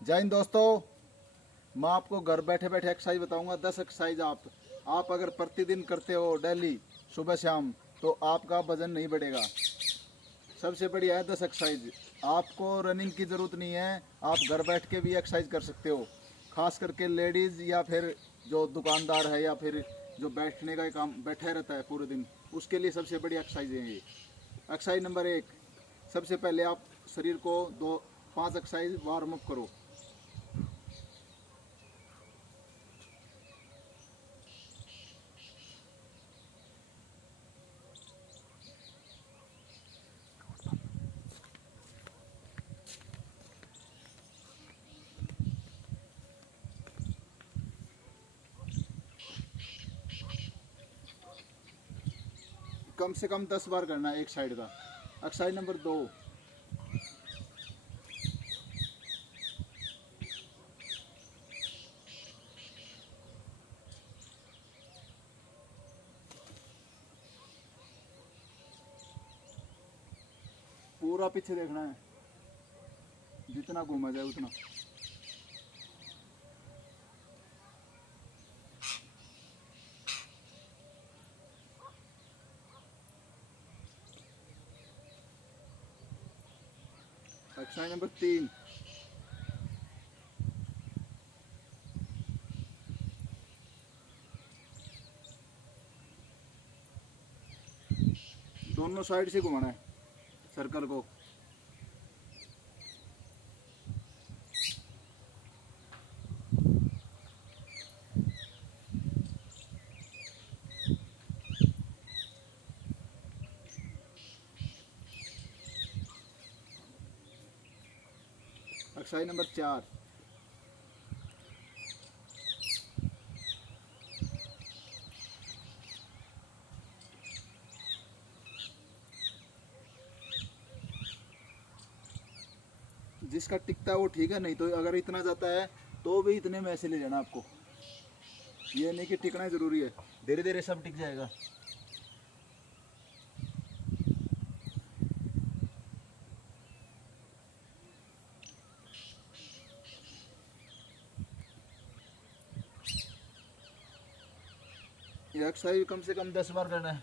जय हिंद दोस्तों। मैं आपको घर बैठे बैठे एक्सरसाइज बताऊंगा। 10 एक्सरसाइज आप अगर प्रतिदिन करते हो डेली सुबह शाम तो आपका वजन नहीं बढ़ेगा। सबसे बढ़िया है 10 एक्सरसाइज। आपको रनिंग की ज़रूरत नहीं है, आप घर बैठ के भी एक्सरसाइज कर सकते हो। खास करके लेडीज़ या फिर जो दुकानदार है या फिर जो बैठने का काम बैठा रहता है पूरे दिन, उसके लिए सबसे बढ़िया एक्सरसाइज है ये। एक्सरसाइज नंबर 1, सबसे पहले आप शरीर को 5 एक्सरसाइज वार्म अप करो। कम से कम 10 बार करना है एक साइड का। एक्सरसाइज नंबर 2, पूरा पीछे देखना है, जितना घूमा जाए उतना। एक्सरसाइज नंबर 3, दोनों साइड से घुमाना है सर्कल को। एक्सरसाइज नंबर 4, जिसका टिकता है वो ठीक है, नहीं तो अगर इतना जाता है तो भी इतने में ऐसे ले जाना आपको। ये नहीं कि टिकना जरूरी है, धीरे धीरे सब टिक जाएगा। ये एक्सरसाइज कम से कम 10 बार करना है।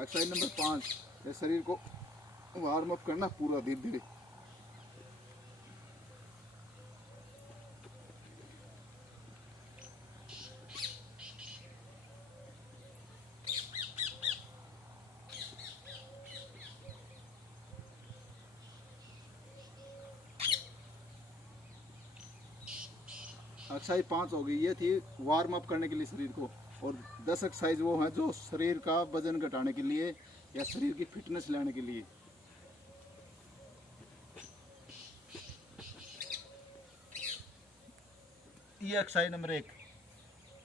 एक्सरसाइज नंबर 5, ये शरीर को वार्म अप करना पूरा धीरे धीरे। एक्सरसाइज 5 हो गई, ये थी वार्म अप करने के लिए शरीर को। और 10 एक्सरसाइज वो हैं जो शरीर का वजन घटाने के लिए या शरीर की फिटनेस लाने के लिए। ये एक्सरसाइज नंबर 1,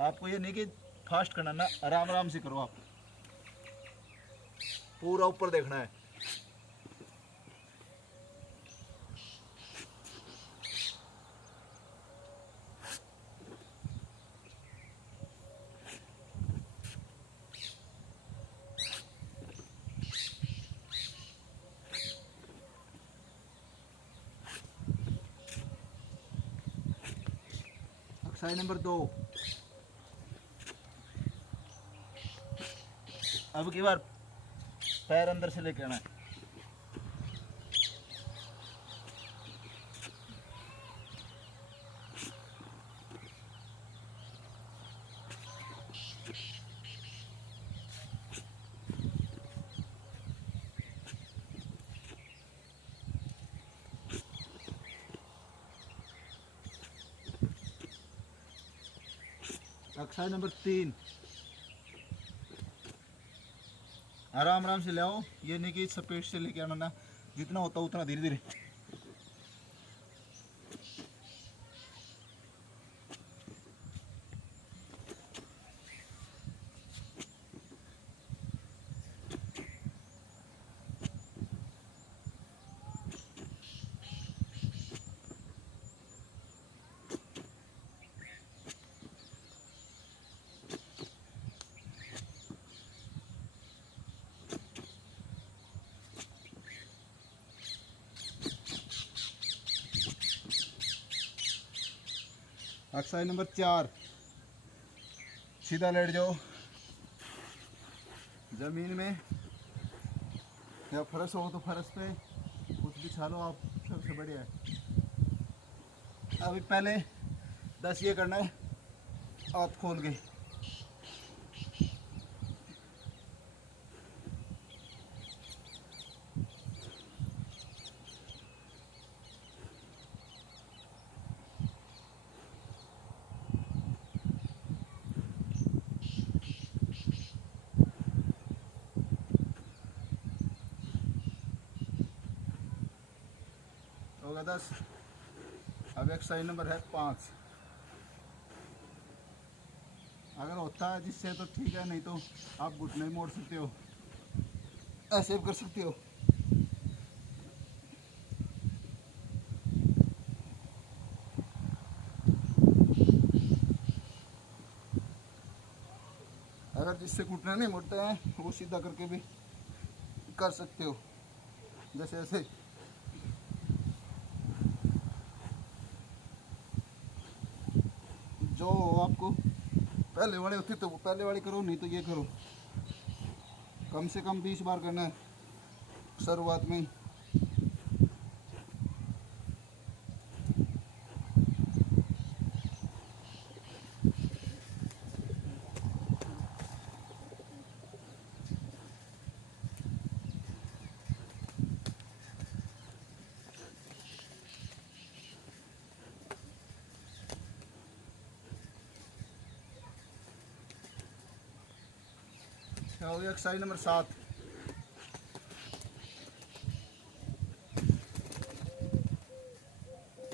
आपको ये नहीं कि फास्ट करना ना, आराम आराम से करो। आप पूरा ऊपर देखना है। एक्सरसाइज नंबर 2, अब की बार पैर अंदर से लेके आना है। एक्सरसाइज नंबर 3, आराम आराम से ले आओ, ये नहीं कि स्पीड से लेके आना ना, जितना होता है उतना धीरे धीरे। एक्सरसाइज नंबर 4, सीधा लेट जाओ ज़मीन में या फर्श हो तो फर्श पे कुछ बिछा लो आप, सबसे बढ़िया है। अभी पहले 10 ये करना है हाथ खोल के। होगा 10। अब एक्सरसाइज नंबर है 5। अगर होता है जिससे तो ठीक है, नहीं तो आप घुटने मोड़ सकते हो, ऐसे भी कर सकते हो। अगर जिससे घुटने नहीं मोड़ते हैं वो सीधा करके भी कर सकते हो, जैसे ऐसे। जो आपको पहले वाले होते तो वो पहले वाले करो, नहीं तो ये करो। कम से कम 20 बार करना है शुरुआत में। हो गया एक्सरसाइज नंबर 7।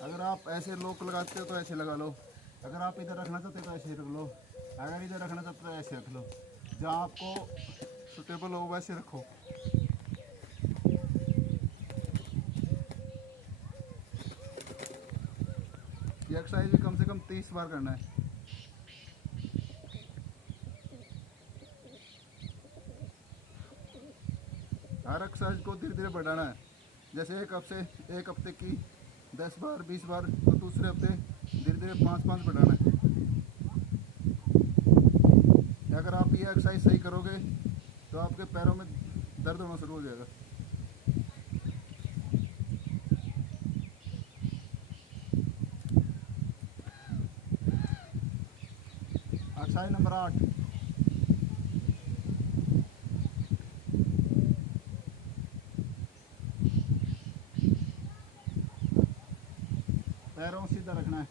अगर आप ऐसे लॉक लगाते हो तो ऐसे लगा लो, अगर आप इधर रखना चाहते हो तो ऐसे रख लो, अगर इधर रखना चाहते हो तो ऐसे रख लो, जहाँ आपको सुटेबल हो वैसे रखो। ये एक्सरसाइज भी कम से कम 30 बार करना है। हर एक्सरसाइज को धीरे धीरे बढ़ाना है। जैसे एक हफ्ते की 10 बार 20 बार, तो दूसरे हफ्ते धीरे धीरे 5-5 बढ़ाना है। अगर आप ये एक्सरसाइज सही करोगे तो आपके पैरों में दर्द होना शुरू हो जाएगा। एक्सरसाइज नंबर 8, पैरों सीधा रखना है।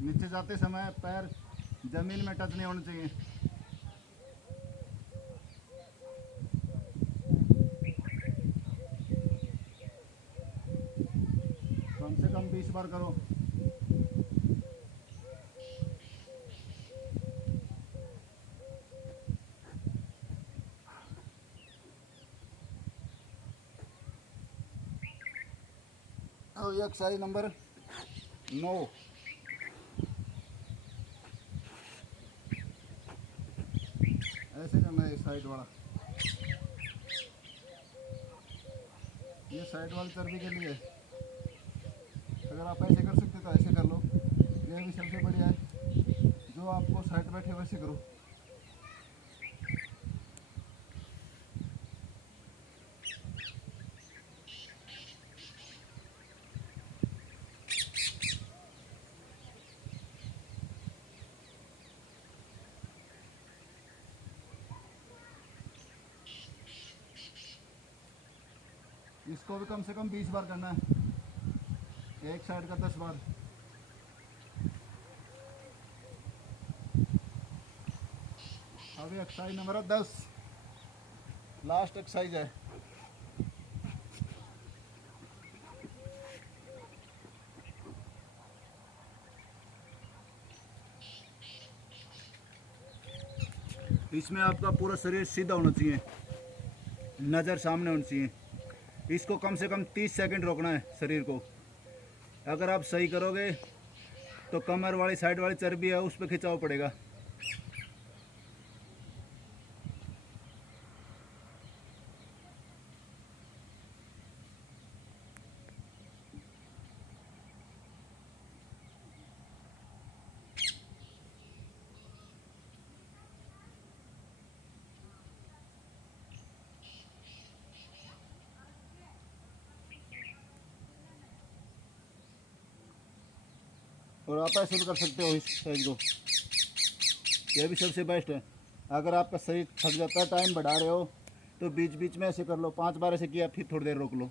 नीचे जाते समय पैर जमीन में टच नहीं होने चाहिए। कम से कम 20 बार करो। और ये एक्सरसाइज नंबर 9, ऐसे करना है साइड वाला। ये साइड वाली चर्बी के लिए, अगर आप ऐसे कर सकते तो ऐसे कर लो, ये भी सबसे बढ़िया है। जो आपको साइड बैठे वैसे करो। इसको भी कम से कम 20 बार करना है, एक साइड का 10 बार। अभी एक्सरसाइज नंबर 10, लास्ट एक्सरसाइज है। इसमें आपका पूरा शरीर सीधा होना चाहिए, नज़र सामने होनी चाहिए। इसको कम से कम 30 सेकंड रोकना है शरीर को। अगर आप सही करोगे तो कमर वाली साइड वाली चर्बी है उस पर खिंचाव पड़ेगा। और आप ऐसे भी कर सकते हो इस साइज को, ये भी सबसे बेस्ट है। अगर आपका शरीर थक जाता है, टाइम बढ़ा रहे हो, तो बीच बीच में ऐसे कर लो, 5 बार ऐसे किया, फिर थोड़ी देर रोक लो।